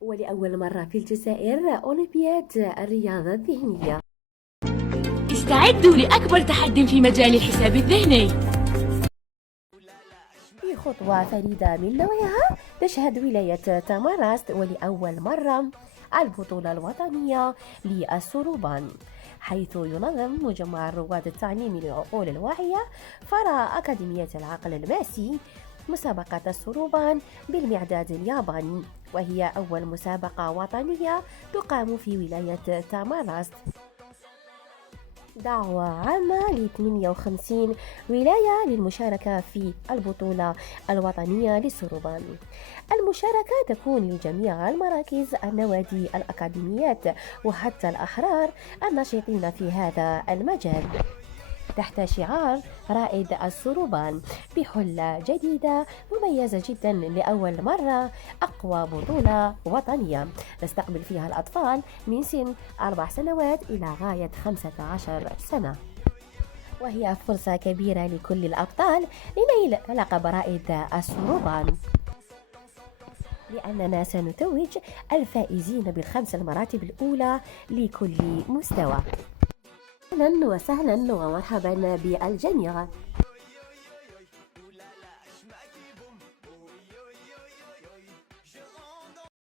ولأول مرة في الجزائر أولمبياد الرياضة الذهنية. استعدوا لأكبر تحد في مجال الحساب الذهني. في خطوة فريدة من نوعها تشهد ولاية تاماراست ولأول مرة البطولة الوطنية للسروبان، حيث ينظم مجمع الرواد التعليمي للعقول الواعية فرع أكاديمية العقل الماسي مسابقة السروبان بالمعداد الياباني، وهي أول مسابقة وطنية تقام في ولاية تاماراست. دعوة عامة ل 58 ولاية للمشاركة في البطولة الوطنية للسروبان. المشاركة تكون لجميع المراكز، النوادي، الأكاديميات وحتى الأحرار الناشطين في هذا المجال، تحت شعار رائد السروبان، بحلة جديدة مميزة جدا لأول مرة، أقوى بطولة وطنية نستقبل فيها الأطفال من سن 4 سنوات إلى غاية 15 سنة، وهي فرصة كبيرة لكل الأبطال لنيل لقب رائد السروبان، لأننا سنتوج الفائزين بالخمس المراتب الأولى لكل مستوى. أهلا وسهلا ومرحبا بالجميع.